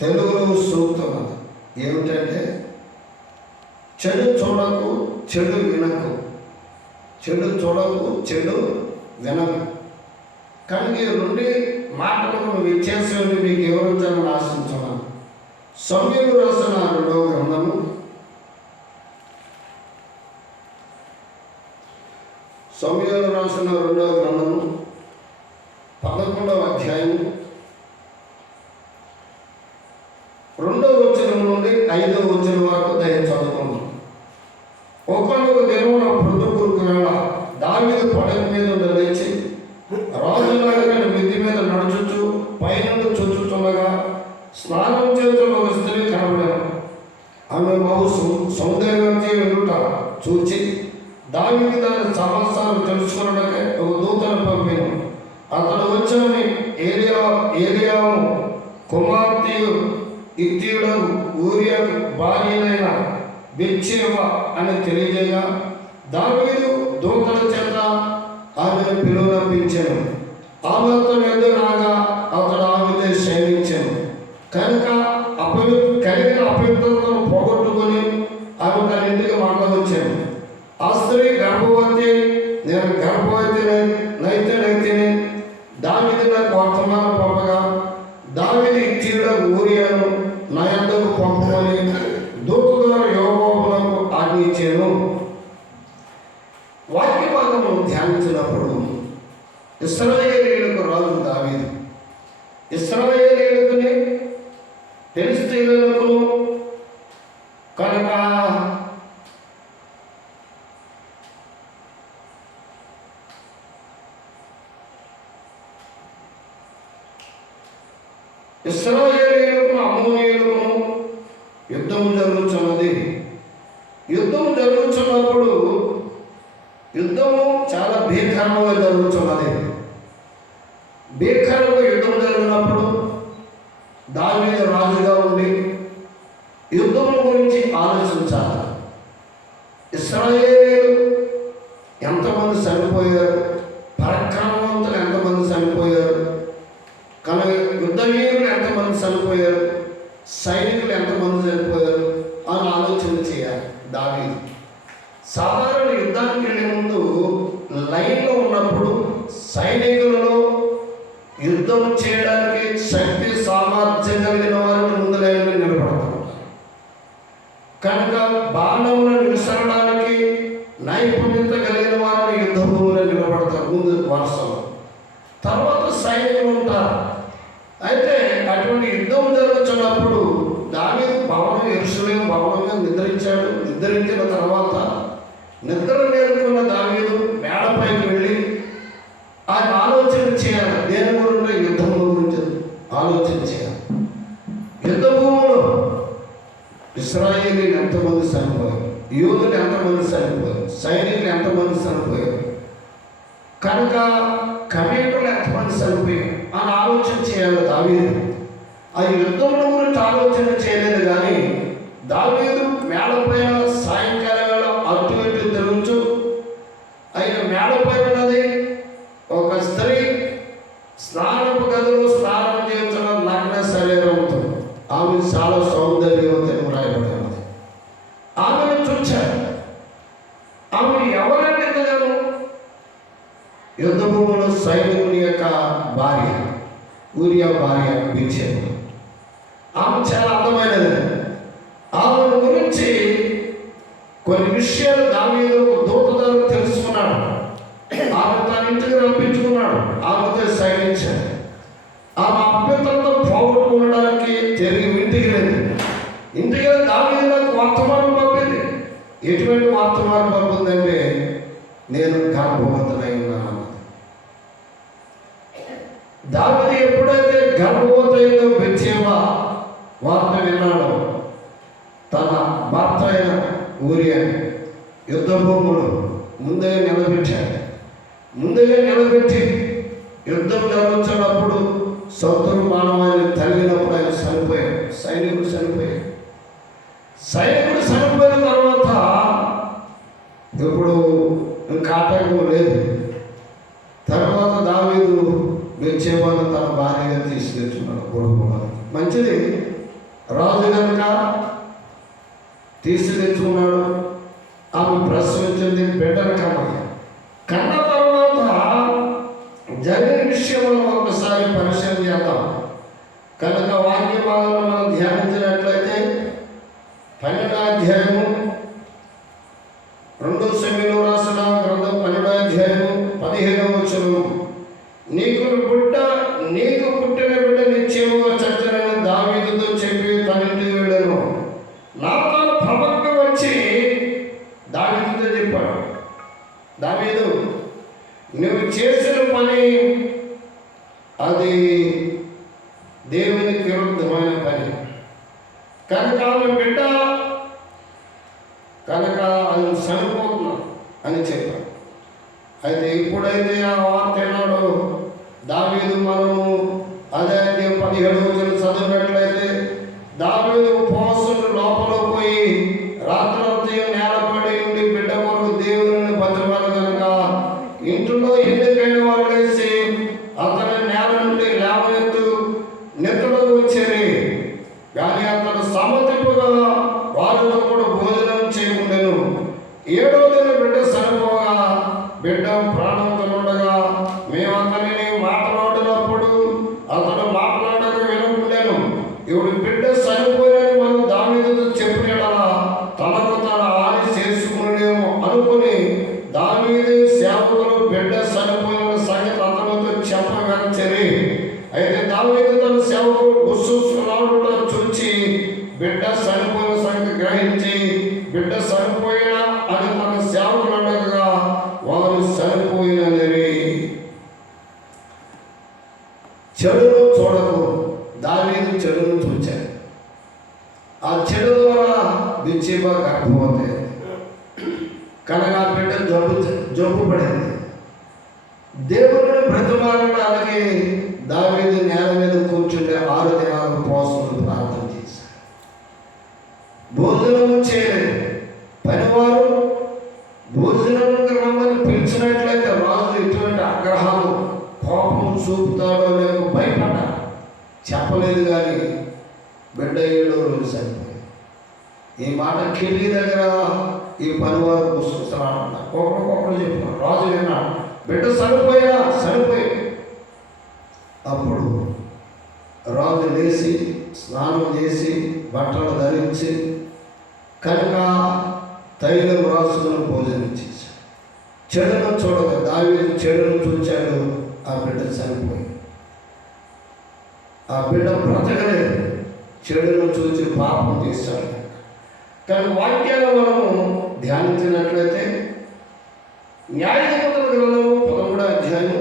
తెలుగులో సూక్తం అది. ఏమిటంటే చెడు చూడకు చెడు వినకు. చెడు చూడకు చెడు వినకు. కనుక ఈ రెండు మాటలకు వ్యత్యాసం మీకు వివరించాలని ఆశించున్నాను సమయంలో రాసిన రెండవ గ్రంథము. సమయంలో రాసిన రెండవ గ్రంథము పదకొండవ అధ్యాయము రెండవ వచనం నుండి ఐదో వచ్చిన వరకు దయ చదువుకుందాం ఒకనొక దినమున ప్రొద్దుకూరుకు దాని మీద పడక మీద లేచి రాజులాగా మిద్ది మీద నడుచుచు పైనుండి చూచుచుండగా స్నానం చేస్తున్న ఒక స్త్రీ కనబడాను. ఆమె బహు సౌ- వెళ్ళుట చూచి మీద దాని సమాచారం తెలుసుకున్నకే ఒక దూతను పంపాను. అతడు వచ్చాని ఏరియా ఏరియాను కుమార్తె ఇత్యుడు ఊరియా భార్యనైన బిచ్చేవ అని తెలియజేయగా దావీదు దూతల చేత ఆమెను పిలువనంపించాను ఆమె అతను ఎదురు రాగా అతడు ఆమెతో క్షమించాను కనుక అపవి కలిగిన అపవిత్రతను పోగొట్టుకొని ఆమె తన ఇంటికి మరల వచ్చాను. ఆ స్త్రీ గర్భవతి నేను గర్భవతి నైతే నైతిని దావిది నాకు వర్తమానం పంపగా దావిది ఇచ్చిన ఊరియాను నా ఎందుకు పంపమని దూత ద్వారా యోగోపులకు ఆజ్ఞించాను వాక్య భాగము ధ్యానించినప్పుడు ఇస్రాయేలీలకు రాజు దావీదు ఇస్రాయేలీలకుని ఫిలిస్తీన్లకు కనుక ఇస్రాయేలీలకు అమ్మోనీయులకు యుద్ధం జరుగుతున్నది యుద్ధం జరుగుతున్నప్పుడు యుద్ధము చాలా భీకరంగా జరుగుతున్నది. భీకరంగా యుద్ధం జరిగినప్పుడు దాని మీద రాజుగా ఉండి యుద్ధం గురించి ఆలోచించాలి. ఇస్రాయేలు ఎంతమంది చనిపోయారు? పరక్రమవంతులు ఎంతమంది చనిపోయారు? కనుక యుద్ధవీరులు ఎంతమంది చనిపోయారు? సైనికులు ఎంతమంది చనిపోయారు? అని ఆలోచన చేయాలి. దాని సాధారణ సైనికులలో యుద్ధం చేయడానికి శక్తి సామర్థ్యం కలిగిన వారిని ముందు లైన్లో నిలబడతారు. కనుక బాణములను విసరడానికి నైపుణ్యత కలిగిన వారిని యుద్ధ భూమిలో నిలబడతారు ముందు వరుసలో. తర్వాత సైనికులు ఉంటారు. అయితే అటువంటి యుద్ధం జరుగుతున్నప్పుడు దాని భవనం ఎరుసలేం భవనంగా నిద్రించాడు. నిద్రించిన తర్వాత నిద్ర నేర్చుకున్న దావీదు మేడపైకి వెళ్ళి ఆయన ఆలోచన చేయాలి. దేని గురించి యుద్ధంలో గురించి ఆలోచన చేయాలి. యుద్ధ భూములో ఇస్రాయేలీలు ఎంతమంది చనిపోయారు? యూదులు ఎంతమంది చనిపోయారు? సైనికులు ఎంతమంది చనిపోయారు? కనుక కమేటలు ఎంతమంది చనిపోయారు? అని ఆలోచన చేయాలి దావీ ఆ యుద్ధంలో గురించి ఆలోచన చేయలేదు కానీ తిరిగి ఇంటికి వెళ్ళింది ఇంటికి వెళ్ళి దావీదు నాకు వర్తమానం పంపింది. ఎటువంటి వర్తమానం పంపిందంటే నేను గర్భవతులై ఉన్నాను. దావిది ఎప్పుడైతే గర్భవతైన బెచ్చేవా వార్త విన్నాడో తన భర్త అయిన ఊరియా యుద్ధ భూములు ముందే నిలబెట్టాడు. ముందుగా నిలబెట్టి యుద్ధం జరుగుతున్నప్పుడు శత్రు బాణమైన తల్లినప్పుడు ఆయన చనిపోయాడు. సైనికుడు చనిపోయాడు. సైనికుడు చనిపోయిన తర్వాత ఇప్పుడు ఇంకా ఆటంకం లేదు తర్వాత దావీదు మెచ్చేవాళ్ళు తన భార్యగా తీసుకెళ్తున్నాడు కొడుకున్నాడు మంచిది. రాజు కనుక తీసుకెచ్చుకున్నాడు ఆమె ప్రశ్నించింది బెటర్ కన్నా. కన్న తర్వాత జరిగిన విషయంలో ఒకసారి పరిశీలన చేద్దాం. కనుక వాక్య భాగంలో మనం ధ్యానించినట్లయితే పన్నెండో అధ్యాయము రెండో సెమీలో రాసిన గ్రంథం పన్నెండో అధ్యాయము పదిహేనో వచనం నీకు పుట్ట నీకు పుట్టిన బిడ్డ నిత్యముగా చచ్చనని దావీదుతో చెప్పి తనింటికి వెళ్ళను. నాతో ప్రవక్త వచ్చి దావీదుతో చెప్పాడు. దావీదు నువ్వు చేసిన పని అది దేవుని విరుద్ధమైన పని. కనుక ఆమె బిడ్డ కనుక ఆయన చనిపోతున్నా అని చెప్పాడు అయితే ఇప్పుడైతే ఆ వార్త ఏనాడు దావీదు మనము అదే పదిహేడు రోజులు చదివినట్లయితే దావీదు ఉపవాసం లోపల పోయి బిడ్డ ప్రాణం ఈ పనివారు పుస్తకం రానున్నారు ఒకరికొకరు చెప్పినారు రాజు విన్నా బిడ్డ సరిపోయా సరిపోయి అప్పుడు రాజు లేచి స్నానం చేసి బట్టలు ధరించి కనుక తైలం రాసుకుని భోజనం చెడును చెడును చూడక మీద చెడును చూచాడు. ఆ బిడ్డ చనిపోయి ఆ బిడ్డ బ్రతకలేదు. చెడును చూసి పాపం చేశాడు. కానీ వాక్యాల మనము ధ్యానించినట్లయితే న్యాయధిపతుల గ్రంథము పదమూడో అధ్యాయము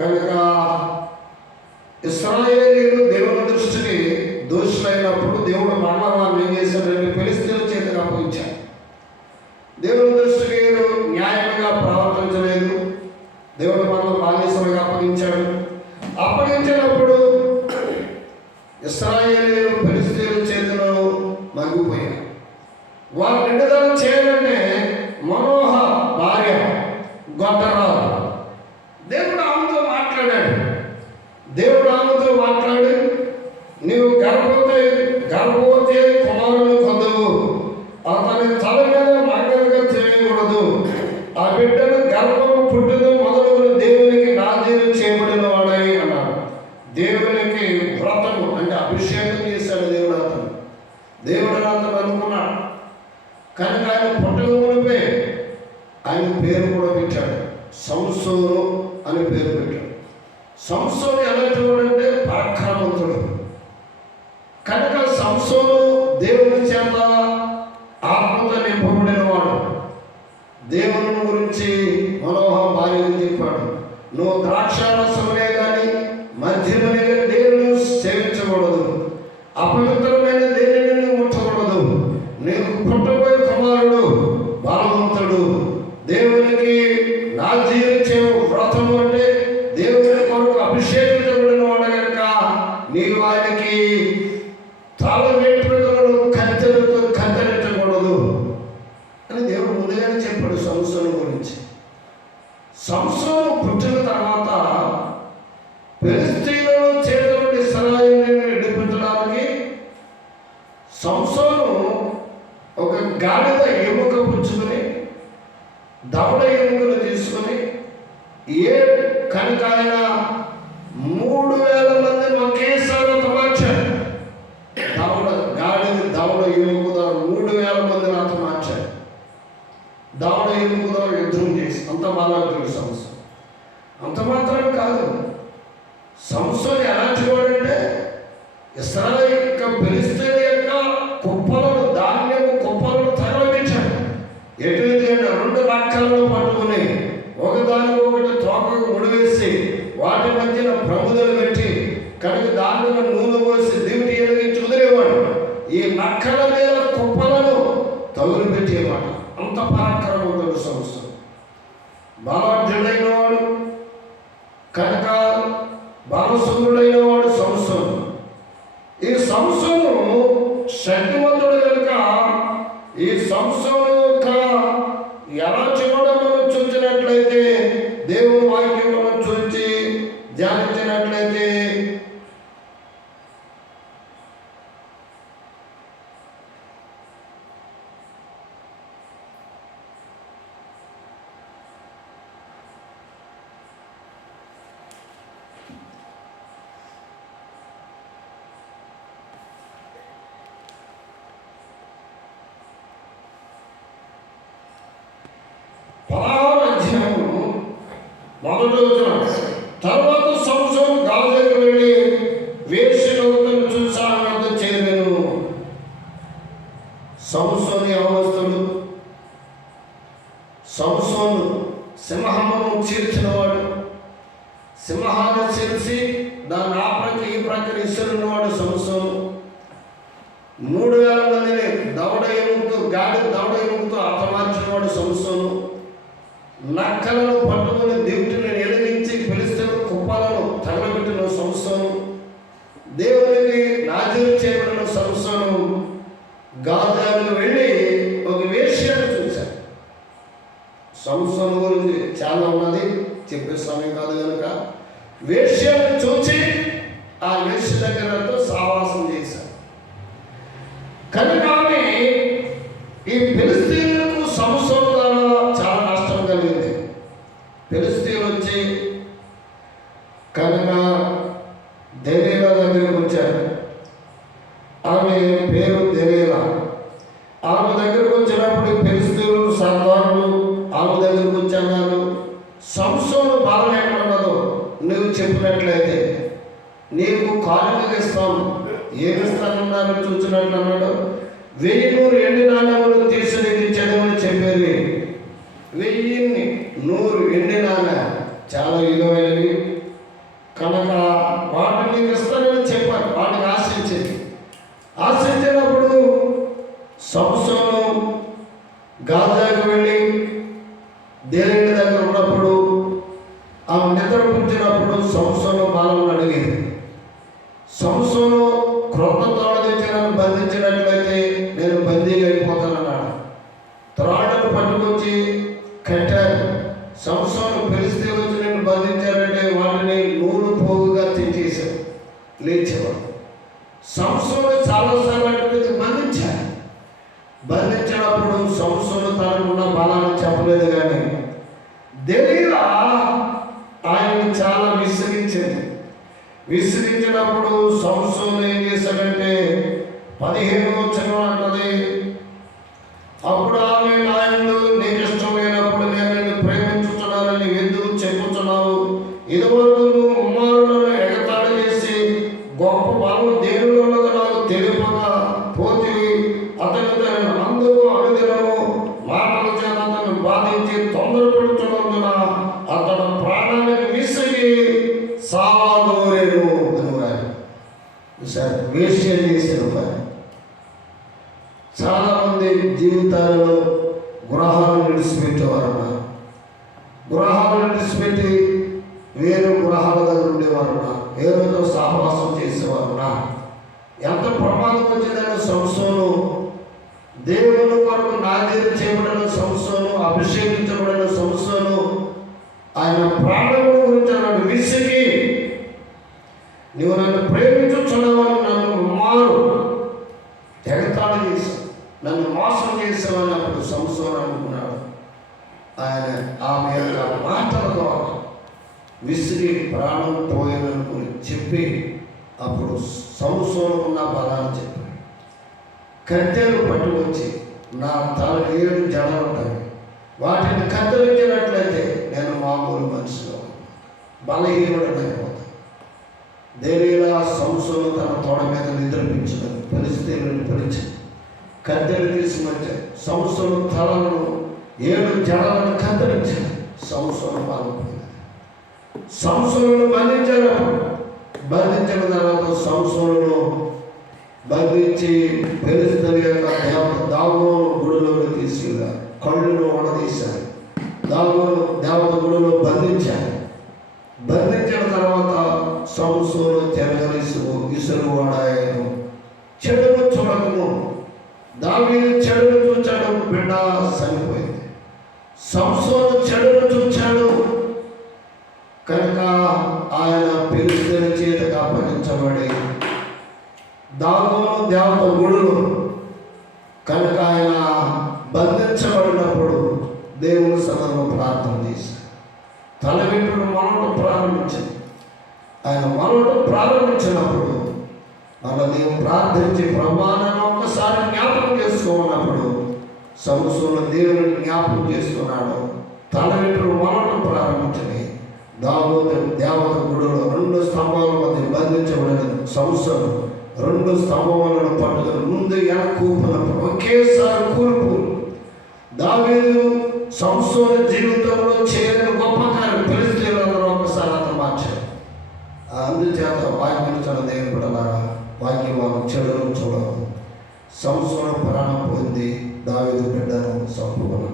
కనుక ఇస్రాయేలీలు దేవుని దృష్టిని దోషులైనప్పుడు దేవుడు మరణ వారిని ఏం చేశాడంటే పిలిస్తే చేతగా అప్పగించారు దేవుని దృష్టికి న్యాయంగా ప్రవర్తించలేదు. దేవుడు మనల్ని బాల్యసమగా అప్పగించాడు. అప్పగించినప్పుడు ఇస్రాయేలీలు గర్భము పుట్టును గారు మూడు వేల మంది నాతో మార్చారు. దావుడు ఎనిమిదో యుద్ధం చేసి అంత బాధాపడుతుంది సంస్థ అంత మాత్రం కాదు. సంస్థలు ఎలాంటి వాడంటే ఇస్రాల యొక్క పెరిస్తే యొక్క కుప్పలను ధాన్యము కుప్పలను తరలించాడు ఎటువంటి రెండు రకాలను పట్టుకుని ఒకదాని ఒకటి తోకకు ముడివేసి వాటి మధ్యన ప్రముదలు పెట్టి కనుక దానిలో నూనె ఈ నక్కల మీద కుప్పలను తగులు పెట్టేమాట అంత పరాక్రమం గల సంవత్సరం బలాఢ్యుడైన వాడు కనుక బలసుందుడైన వాడు సంవత్సరం ఈ సంవత్సరం శక్తివంతుడు కనుక ఈ సంవత్సరం యొక్క ఎలా చూడమని చూసినట్లయితే దేవుడు సంసోను యవనస్తుడు సంసోను సింహమును చీల్చిన వాడు సింహాన్ని చీల్చి దాన్ని ఆ ప్రక్క ఈ ప్రక్కన ఇస్తున్నవాడు సంసోను వేష్యాన్ని చూచి ఆ వేష్య దగ్గరతో సావాసం చేశారు. కనుక ఈ పిలుసు బలాన్ని చెప్పలేదు కానీ దెలీలా ఆయన్ని చాలా విసిరించింది విసిరించినప్పుడు సంవత్సరం ఏం చేశాడంటే పదిహేను వచ్చిన అంటది. అప్పుడు ఆమె నాయనుడు చాలా మంది జీవితాలలో గృహాలను విడిచిపెట్టేవారు ఉన్నారు గృహాలను విడిచిపెట్టి వేరే గృహాల దగ్గర ఉండేవారు ఉన్నారు వేరేతో సహవాసం చేసేవారున్నారు ఎంత ప్రమాదం వచ్చిందంటే సంస్థను దేవుని కొరకు నాదీరు చేయబడిన సంస్థను అభిషేకించబడిన సంస్థను ఆయన ప్రాణముల గురించి అన్నాడు విసిగి నువ్వు నన్ను ప్రేమించు నన్ను మోసం చేసావని అప్పుడు సంవత్సరం అనుకున్నాడు ఆయన ఆమె యొక్క విసిరి ప్రాణం పోయేదనుకుని చెప్పి అప్పుడు సంవత్సరం ఉన్న బలాన్ని చెప్పాడు. కత్తెలు పట్టుకొచ్చి నా తల ఏడు జడలు ఉంటాయి. వాటిని కత్తిరించినట్లయితే నేను మామూలు మనిషిలో బలహీనుడనైపోతాను దేనిలా సంవత్సరం తన తోడ మీద నిద్రపించడం ఫిలిస్తీన్లను పరిచింది కత్తెలు తీసుకొచ్చి సంవత్సరం తలను ఏడు జడలను కత్తిరించారు సంవత్సరం పాల్గొన్నది సంవత్సరంలో బంధించారు. బంధించిన తర్వాత సంవత్సరంలో బంధించి ఫిలిస్తీన్ యొక్క దేవత దాగోను గుడిలోకి తీసుకెళ్ళారు. కళ్ళును వడదీశారు దాగోను దేవత గుడిలో బంధించారు. బంధించిన తర్వాత సంసోను తెరగలిసు దావీదు చెడును చూచాడు బిడ్డ చనిపోయింది. సంసోను చెడును చూచాడు. కనుక ఆయన పిలుస్తున్న చేతకు అప్పగించబడి దాగోను దేవత గుడులు కనుక ఆయన బంధించబడినప్పుడు దేవుని సదనం ప్రార్థన చేసి తల వెంట్రుడు మనవటం ప్రారంభించింది. ఆయన మనవటం ప్రారంభించినప్పుడు మన దేవుని ప్రార్థించి ప్రమాణం ఒక్కసారి జ్ఞాపకం చేసుకోమన్నప్పుడు సంవత్సరంలో దేవుని జ్ఞాపకం చేసుకున్నాడు తల వెంట్రుడు మొలటం ప్రారంభించింది దావోదు దేవత గుడిలో రెండు స్తంభాల మధ్య బంధించబడిన సంవత్సరం రెండు స్తంభములను పట్టుకుని ముందు వెనక కూపునప్పుడు ఒకేసారి కూర్పు. దావేదు సంసోన జీవితంలో చేయని గొప్ప కార్యం ఫిలిస్తీన్లందరూ ఒకసారి అతను మార్చారు అందుచేత వాక్యం చాలా దేవుడు వాక్యం వాళ్ళు చెడు చూడదు. సంవత్సరం ప్రాణం పొంది దావేది బిడ్డను సంపూర్ణ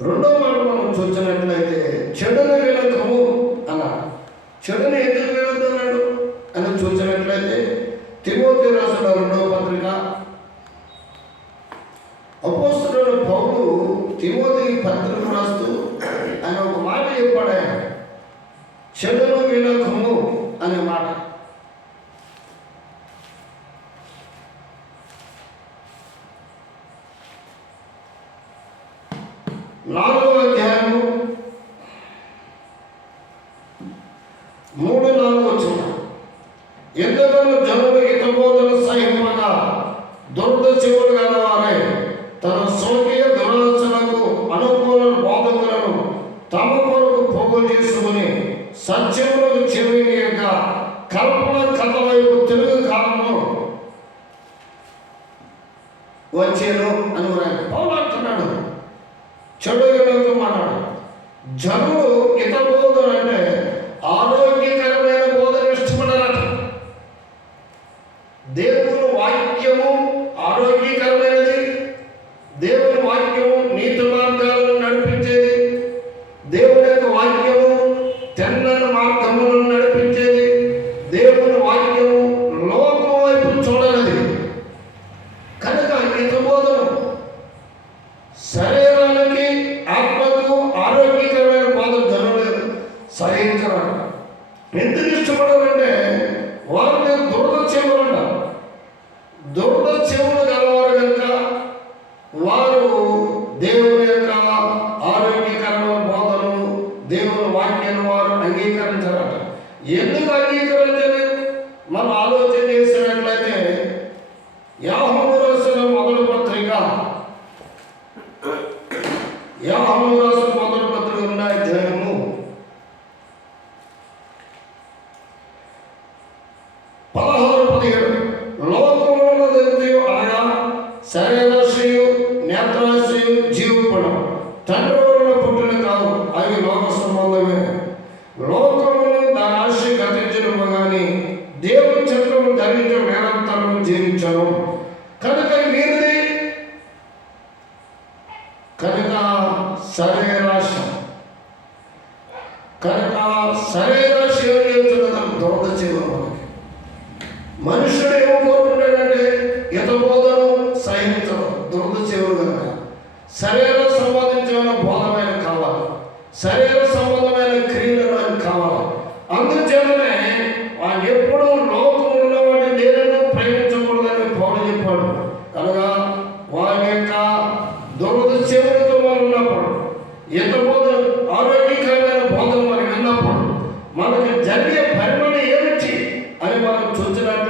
రెండో మాట మనం చూసినట్లయితే చెడుని వినకము అలా చెడుని ఎందుకు వినొద్దు అని చూసినట్లయితే తిమోతి రాసిన రెండవ పత్రిక. అపోస్తుడు పౌరుడు తిమోతికి పత్రిక రాస్తూ ఆయన ఒక మాట చెప్పాడు ఆయన. చెడును వినకము అనే మాట. చెడు వినోదం మాట్లాడు జనులు హిత బోధన అంటే ఆరోగ్యకరమైన వారు దేవుని యొక్క ఆరోగ్యకరమైన బోధనను దేవుని వాక్యాన్ని వారు అంగీకరించారట. ఎందుకు కనుక వీరిది కనుక శరీరాశం కనుక సరే ఏం చెప్తుంది నాకు దొరద చేయమని మనుషుడు ఏమో ఎంత బోధను సహించడం. దురద చేయడు కనుక. శరీరం సంపాదించడం బోధమైన కావాలి. శరీరం বুঝতে পারবে